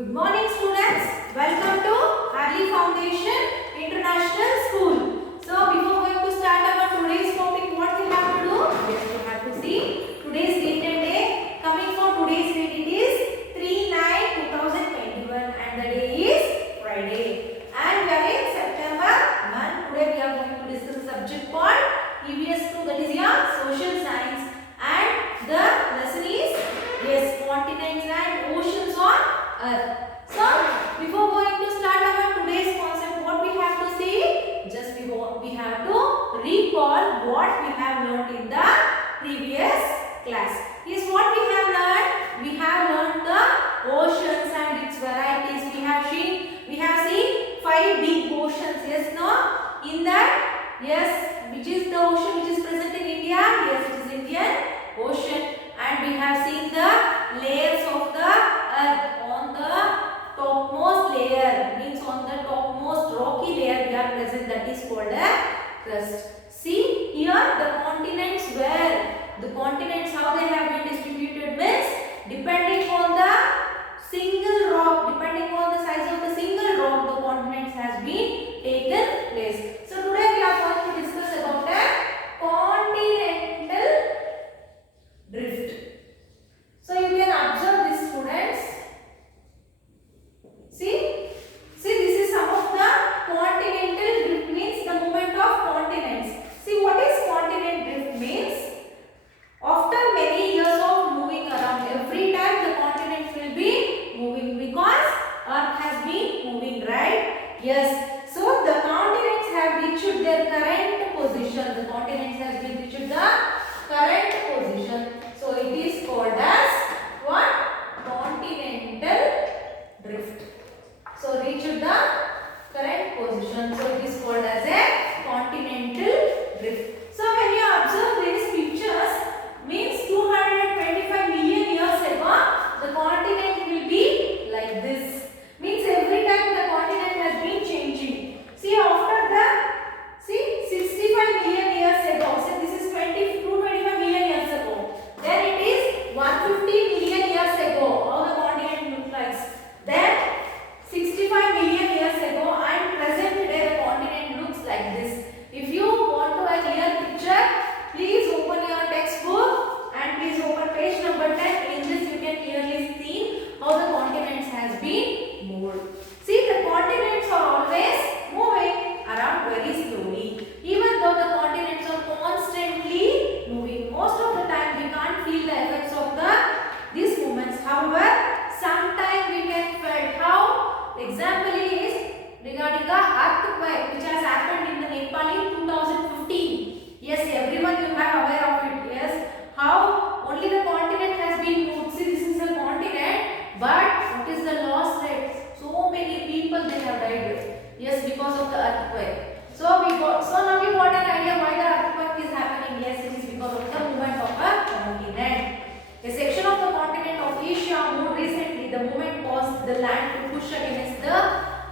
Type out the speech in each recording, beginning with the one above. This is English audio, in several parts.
Good morning students. Welcome to Harley Foundation International School. So before going to start our today's topic, what we have to do? Yes, we have to see today's date and day. Coming for today's date, it is 3/9/2021 and the day is Friday. And we are in September month. Today we are going to discuss the subject called EVS2, that is your social science, and the lesson is yes, continents and oceans on Earth. So before going to start our today's concept, what we have to see? Just before we have to recall what we have learned in the previous class. Yes, what we have learned? We have learned the oceans and its varieties. We have seen 5 big oceans. Yes, no? In that, yes, which is the ocean which is present in India? Yes, it is Indian Ocean. And we have seen the layers of the earth. On the topmost layer, means on the topmost rocky layer we are present, that is called a crust. See here the continents, where the continents how they have been distributed means depending on the single rock, depending on the size of the single rock, the continents has been taken place. So today we are going to discuss about a continental drift. So you can observe this, students. See this is some of the continental drift, means the movement of continents. See what is continent drift means? After many years of moving around, every time the continents will be moving because Earth has been moving, right? Yes. So the continents have reached their current position. The continents have been reached the current position. So it is called as what? Continental drift. So reach the current position. So it is called as a continental drift. So when you observe these pictures, means 225 million years ago, the continent will be like this. Means every time the continent has been changing. See after the 65 million years ago. So this is 225 million years ago. Then it is 150 million years ago. How the continent looks like. Then 65 million years ago and present today the continent looks like this. If you want to a clear picture, please open your textbook and please open page number 10. In this you can clearly see how the continents has been moved. See, the continents are always moving around very slowly. Even though the continents are constantly moving, most of the time we can't feel the effects of these movements. However, sometimes we can feel how. Example is regarding the earthquake which has happened in the Nepal in 2015. Yes, everyone you have aware of it. Yes, how only the continent has been moved. See, this is a continent, but what is the loss rate? So many people they have died. Yes, because of the earthquake. So now you got an idea why the earthquake is happening. Yes, it is because of the movement of a continent. A section of the continent of Asia moved recently. The movement caused the land to push against the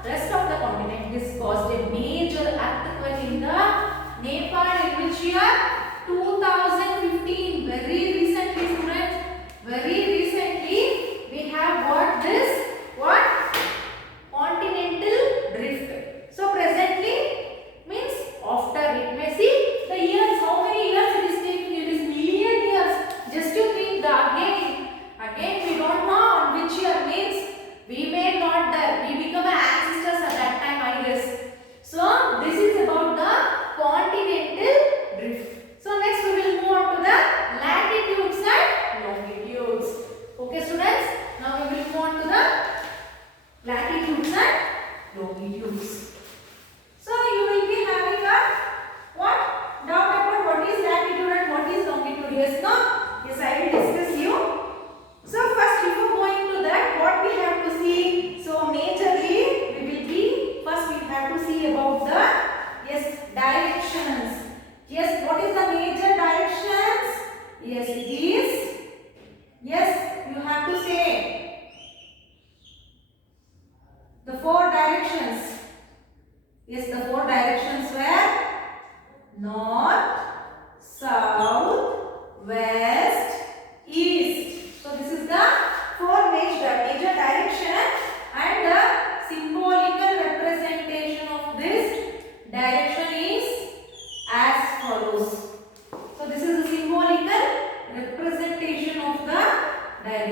rest of the continent. This caused a major earthquake in the Nepal in which year? 2015. Very recently, students. Very recently we have got this what? Continental drift. So presently means after it may see the years. How many years it is taking? It is million years. Just to think the again we don't know on which year, means we may not die. We become ancestors at that time, I guess. So this is about the continental drift.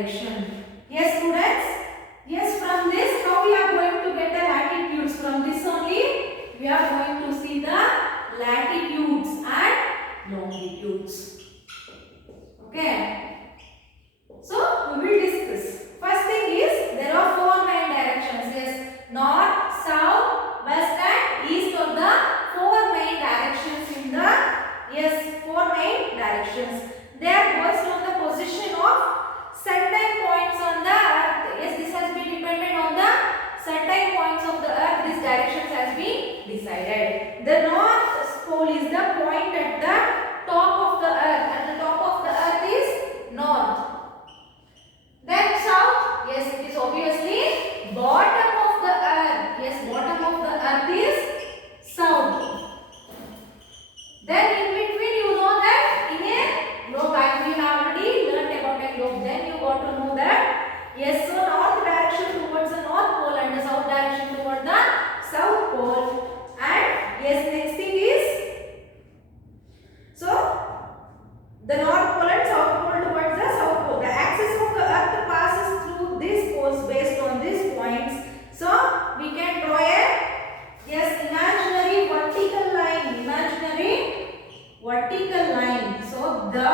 direction. Yes, students. Yes, from this, how we are going to get the latitudes? From this only, we are going to see the latitudes and longitudes. Okay. So, we will discuss. First thing is, there are four main directions. Yes, north, south, west and east of the four main directions in the, yes, four main directions. They are based on the position of certain points on the earth. Yes, this has been dependent on the certain points of the earth. These directions has been decided. The north pole is the point at the top of the earth. At the top of the earth is north. Then south, yes, it is obviously bottom of the earth. Yes, bottom of the earth is south. Then in between, you know that in a globe, like we have already learnt about a globe. Then you got to know that, yes, so north direction towards the north pole and the south direction towards the south pole. And yes, next thing is, so the north pole and south pole towards the south pole. The axis of the earth passes through these poles based on these points. So we can draw a, yes, imaginary vertical line. Imaginary vertical line. So the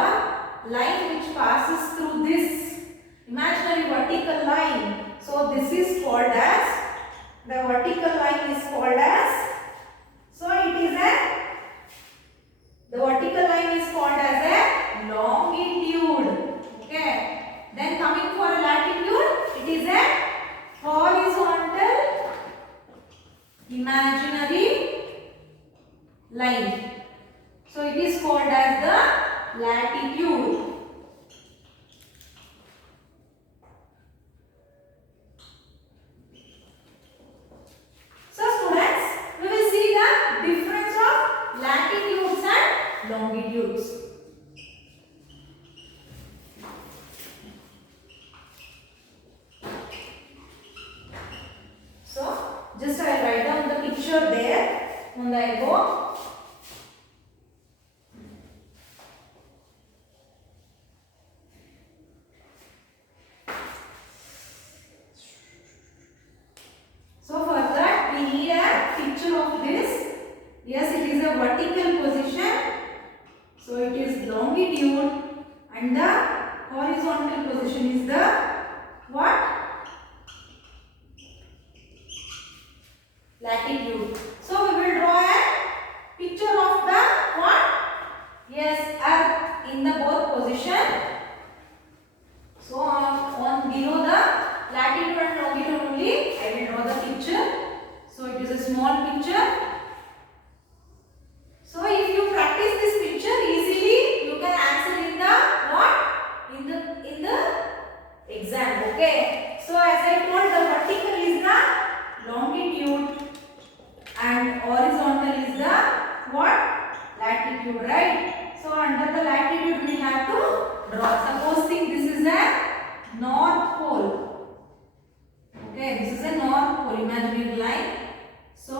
line which passes through this imaginary vertical line. So this is called as, the vertical line is called as, so it is a, the vertical line is called as a longitude. Okay. Then coming for a latitude, it is a horizontal imaginary line. So it is called as the latitude. So students, we will see the difference of latitudes and longitudes. So just I will write down the picture there on the above. So for that we need a picture of this. Yes, it is a vertical position. So it is longitude and the horizontal position is the what? Latitude. So we will draw a picture of the what? Yes, earth in the both position. So on below the latitude and longitude only I will draw the picture. So it is a small picture. So if you practice this picture easily, you can answer in the what? In the exam. Okay. So as I told, the vertical is the longitude and horizontal is the what? Latitude, right? So under the latitude we have to draw. Suppose this is a north pole. Okay, this is a north pole, imaginary line. So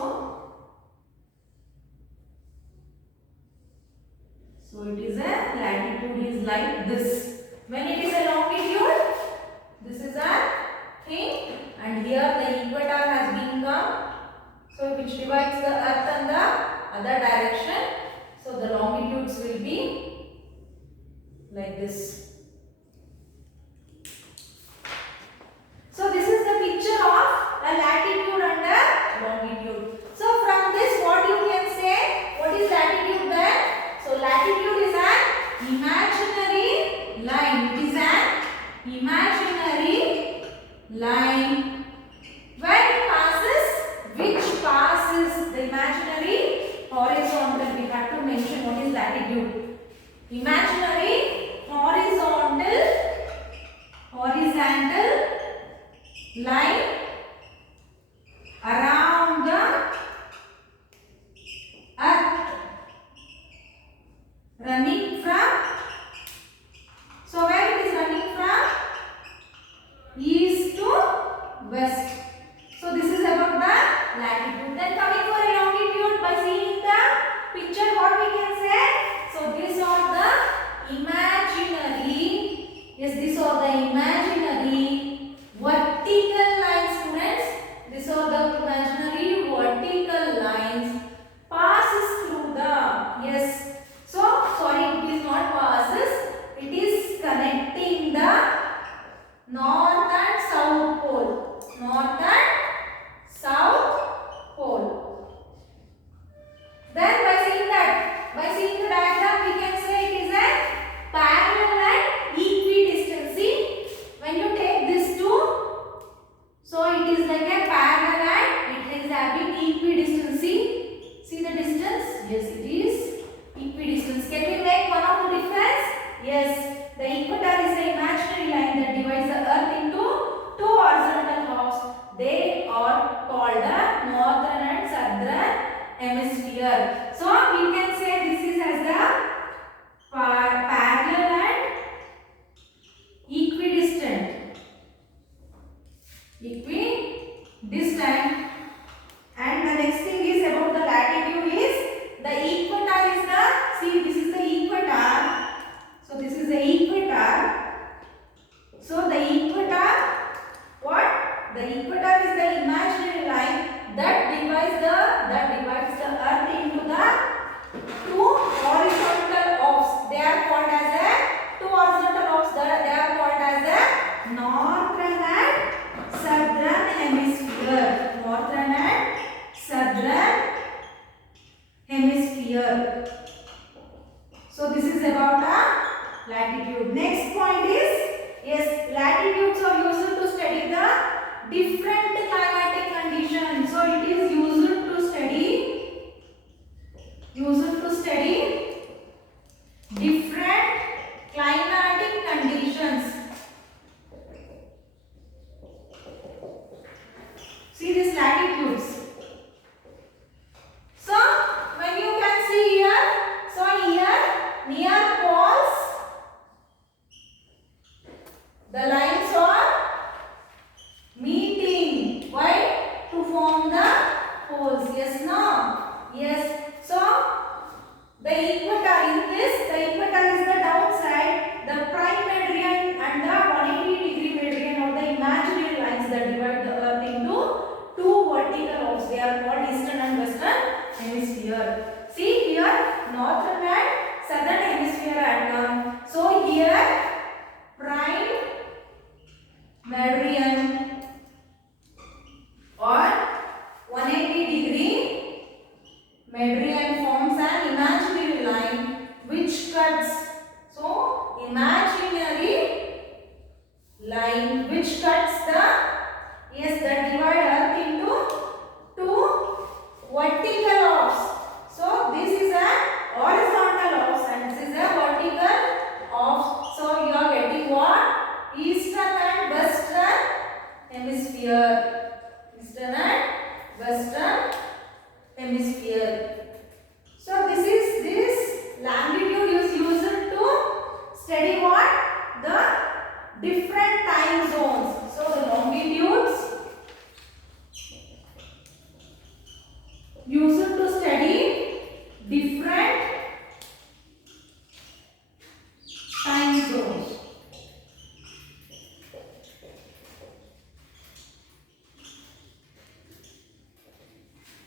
it is a latitude is like this. When it is a longitude, this is a thing, and here the equator has been come. So which divides the earth and the other direction. So the longitudes will be like this. So this is the picture of a latitude and a longitude. So from this what you can say? What is latitude then? So latitude is an imaginary line. It is an imaginary line where it passes, which passes the imaginary horizontal. We have to mention what is latitude. Imaginary horizontal line around the earth running from, so where it is running from? East to west. So this is about the latitude. Then coming for a longitude, by seeing the picture what we can say? So these are the imaginary, yes, these are the imaginary hemisphere. Northern and southern hemisphere. So this is about a latitude. Next point is, yes, latitudes are used to study the different climatic conditions. So it is used to study different climatic conditions. See these latitudes. So when you can see here, so here near poles the lines are meeting. Why? To form the poles. Yes, no? Yes. So the equator, in this, the equator is the downside, the prime meridian and the 180-degree meridian or the imaginary lines that divide the earth into two vertical lobes. They are called eastern and western hemisphere. See here, northern and southern hemisphere are come. So here, prime meridian or 180-degree meridian forms an imaginary line which cuts. So imaginary line which cuts the, yes, that divide earth into two vertical lobes. So this is a horizontal lobes and this is a vertical lobes. So you are getting what? Eastern and western hemisphere. Eastern and western hemisphere. So this longitude is used to study what? The different time zones. So the longitudes used to study different time zones.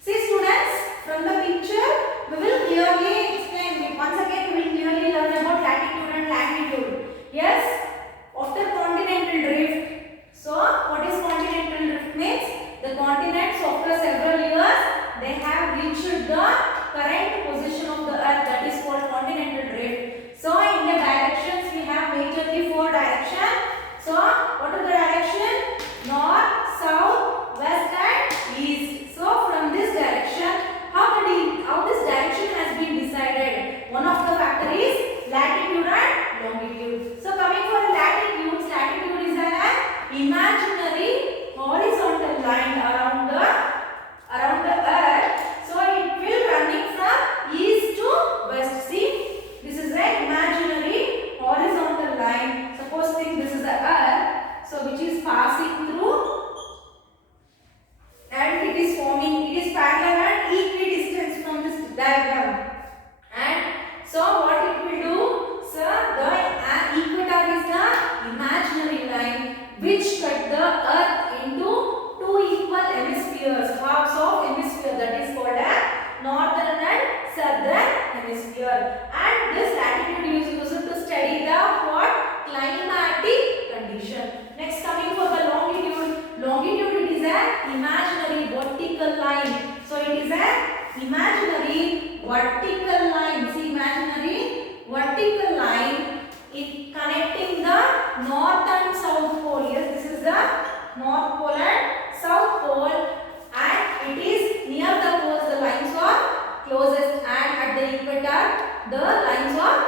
See students, from the picture we will clearly explain. Once again we will clearly learn about latitude and longitude. Yes, after continental drift. So what is continental drift means? The continents after several years they have reached the current position of the earth, that is called continental drift. So in the directions we have majorly four directions. So what are the direction? North, south, west and east. So from this direction, how this direction has been decided? One of the factor is latitude and longitude. So coming for latitudes, latitude is an imaginary horizontal line around the earth. So it will running from east to west. See, this is an imaginary horizontal line. Suppose think this is the earth, so which is passing through and it is forming, it is parallel and equidistant from this diagram. And so what it will do, sir, the equator is the imaginary line which cut the earth into two equal hemispheres, halves of hemisphere, that is called as northern and southern hemisphere. And this latitude is used to study the what? Climatic condition. Next coming for the longitude. Longitude, it is an imaginary vertical line. So it is an imaginary vertical line. See, imaginary vertical line in connecting the north and south pole. Yes, this is the north pole and south pole, and it is near the poles the lines are closest, and at the equator the lines are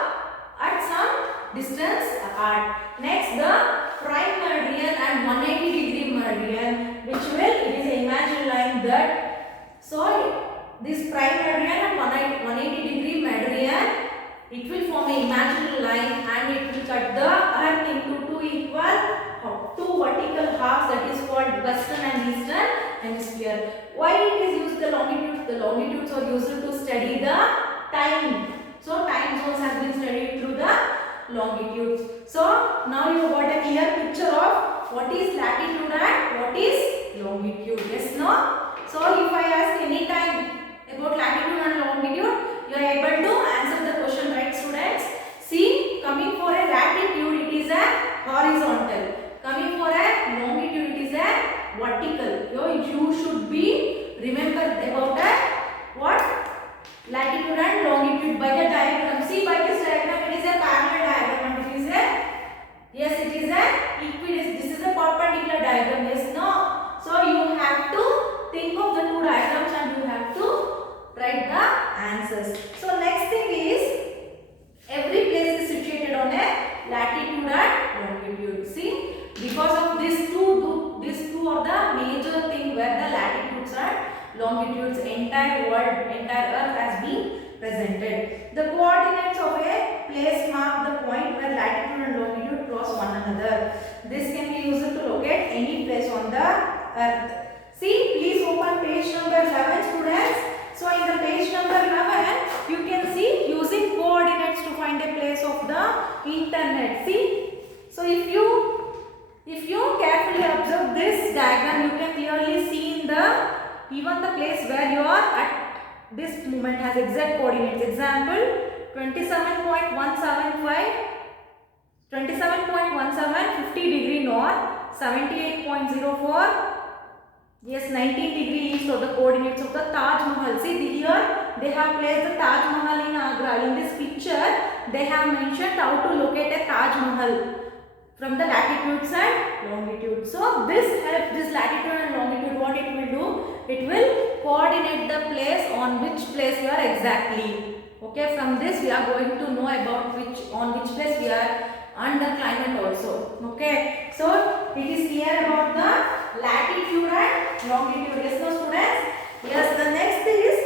at some distance apart. Next, the prime meridian and 180-degree meridian, which will, it is an imaginary line that, so this prime meridian and 180-degree meridian, it will form an imaginary line and it will cut the earth into two vertical halves, that is called western and eastern hemisphere. Why it is used the longitude? The longitudes are used to study the time. So time zones have been studied through the longitudes. So now you got a clear picture of what is latitude and what is longitude. Yes, no? So if I ask any time about latitude and longitude, you are able to answer the question, right students? See, coming for a latitude, it is a horizontal. Coming for a longitude, it is a vertical. longitudes, entire world, entire earth has been presented. The coordinates of a place mark the point where latitude and longitude cross one another. This can be used to locate any place on the earth. See, please open page number 11, students. So in the page number 11, you can see using coordinates to find a place of the internet. See, so if you carefully observe this diagram, you can clearly see in the even the place where you are at this moment has exact coordinates. Example 27.117 50 degree north, 78.04, yes, 19 degree east are the coordinates of the Taj Mahal. See here they have placed the Taj Mahal in Agra. In this picture they have mentioned how to locate a Taj Mahal from the latitudes and longitudes. So this helps, this latitude and longitude, what it will do? It will coordinate the place on which place you are exactly. Okay, from this we are going to know about on which place we are and the climate also. Okay, so it is clear about the latitude and longitude. Yes, no students? Yes, the next is,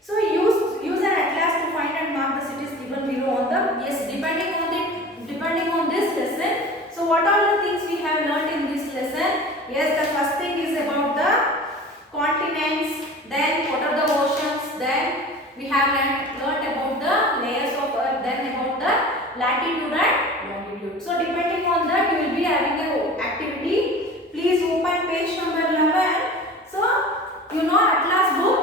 so use an atlas to find and mark the cities given below on the, yes, depending on this lesson. So what are the things we have learned in this lesson? Yes, the first thing is about the continents, then what are the oceans, then we have learned about the layers of earth, then about the latitude and longitude. So depending on that you will be having an activity. Please open page number 11. So you know Atlas book?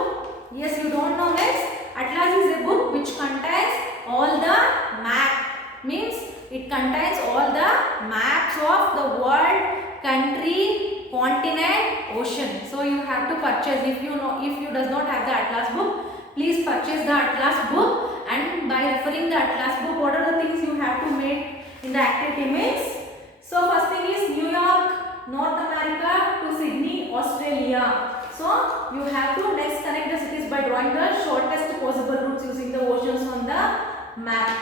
Yes, you don't know this. Atlas is a book which contains all the map, means it contains all the maps of the world, country, continent, ocean. So you have to purchase, if you does not have the Atlas book, please purchase the Atlas book, and by referring the Atlas book, what are the things you have to make in the activity means. So first thing is New York, North America to Sydney, Australia. So you have to next connect the cities by drawing the shortest possible routes using the oceans on the map.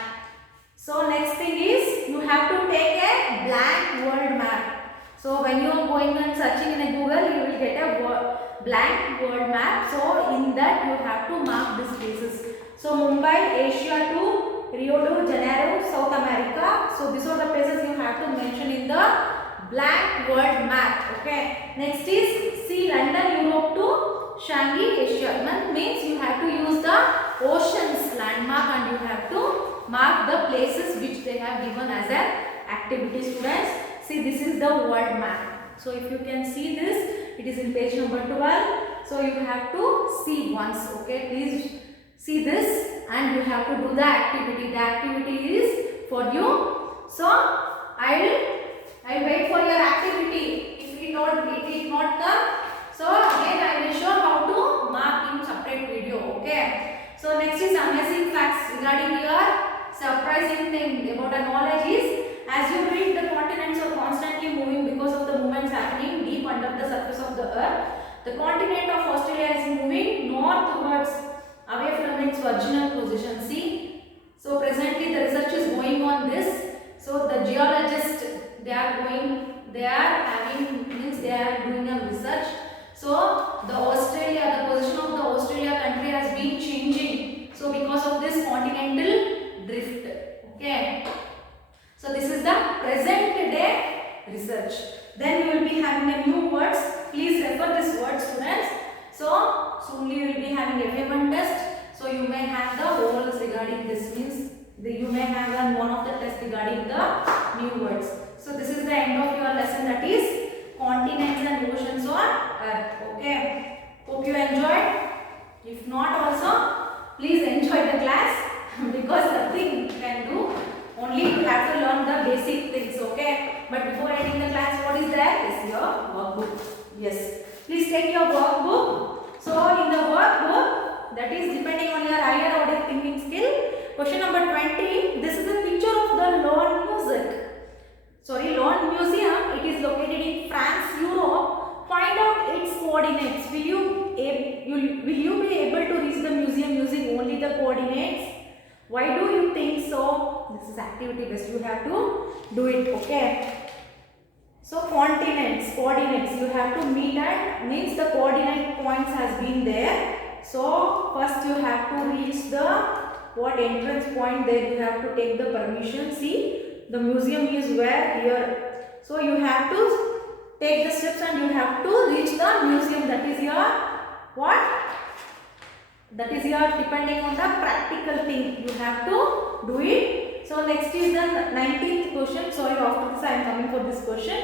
So next thing is you have to take a blank world map. So when you are going and searching in a Google, you will get a blank world map. So in that you have to mark these places. So Mumbai, Asia to Rio de Janeiro, South America. So these are the places you have to mention in the blank world map. Okay. Next is see London, Europe to Shanghai, Asia. Means you have to use the oceans landmark and you have to mark the places which they have given as an activity, students. See, this is the world map. So if you can see this, it is in page number 12. So you have to see once. Okay, please see this and you have to do the activity. The activity is for you. So I'll wait for your activity. If it not come, so again I will show how to mark in separate video. Okay. So next is amazing facts regarding your surprising thing about a knowledge is, as you read, the continents are constantly moving because of the movements happening deep under the surface of the earth. The continent of Australia is moving northwards away from its original position. See, so presently the research is going on this. So the geologists, they are doing a research. So the position of the Australia country has been changing. So because of this continental drift. Okay. So this is the present day research. Then we will be having a new words. Please refer this word, students. So soon we will be having a FA1 test. So you may have the overalls regarding this, means you may have one of the tests regarding the new words. So this is the end of your lesson, that is continents and oceans on earth. Okay. Hope you enjoyed. If not also, please enjoy the class because nothing you can do. Only you have to learn the basic things. Okay. But before ending the class, what is there? Is your workbook. Yes. Please take your workbook. So in the workbook, that is depending on your higher order thinking skill. Question number 20. This is a picture of the Louvre Museum. It is located in France, Europe. Find out its coordinates. Will you be able to reach the museum using only the coordinates? Why do you think so? This is activity based. You have to do it. Okay. So continents, coordinates. You have to meet at, means the coordinate points has been there. So first you have to reach the what entrance point, there you have to take the permission. See, the museum is where here. So you have to take the steps and you have to reach the museum. That is your what? That is your depending on the practical thing. You have to do it. So next is the 19th question. Sorry, after this I am coming for this question.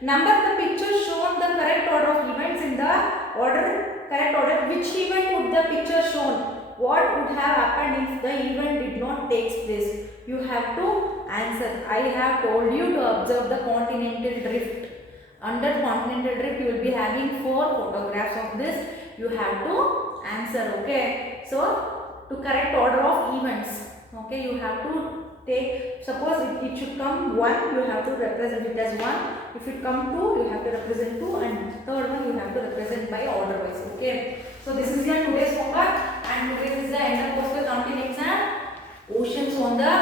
Number the pictures shown the correct order of events in the correct order. Which event would the picture shown? What would have happened if the event did not take place? You have to answer. I have told you to observe the continental drift. Under continental drift, you will be having 4 photographs of this. You have to answer. Okay. So to correct order of events. Okay. You have to take. Suppose it should come 1. You have to represent it as 1. If it come 2, you have to represent 2, and third one you have to represent by order wise. Okay. So this is your today's homework, and today is the end of course continents and oceans on the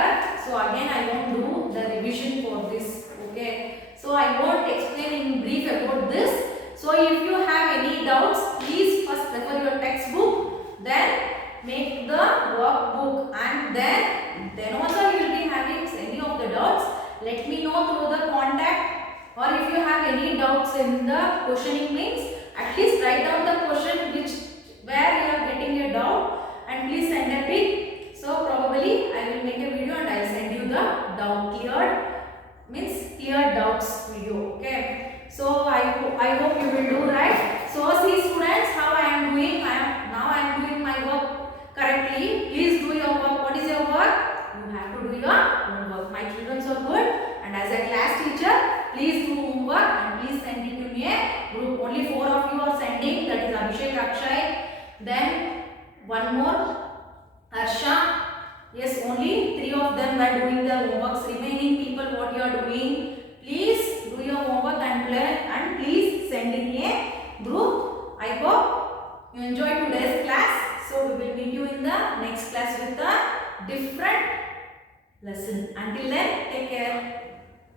earth. So again I won't do the revision for this. Okay. So I won't explain in brief about this. So if you have any doubts, please first refer your textbook, then make the workbook, and then also you will be having any of the doubts. Let me know through the contact, or if you have any doubts in the questioning means, at least write down the question where you are getting a doubt, and please send a pic. So probably I will make a video and I will send you the doubt clear doubts video. Okay. So I hope you will do right. So see students how I am doing. Now I am doing my work correctly. Please do your work. What is your work? You have to do your homework. My children are good, and as a class teacher, please do homework and please send it to me a group. Only 4 of you are sending. That is Abhishek, Akshay, then one more Harsha. Yes, only 3 of them were doing their homeworks. Remaining people, what you are doing? Please do your homework and plan, and please send in a group. I hope you enjoyed today's class. So we will meet you in the next class with a different lesson. Until then, take care.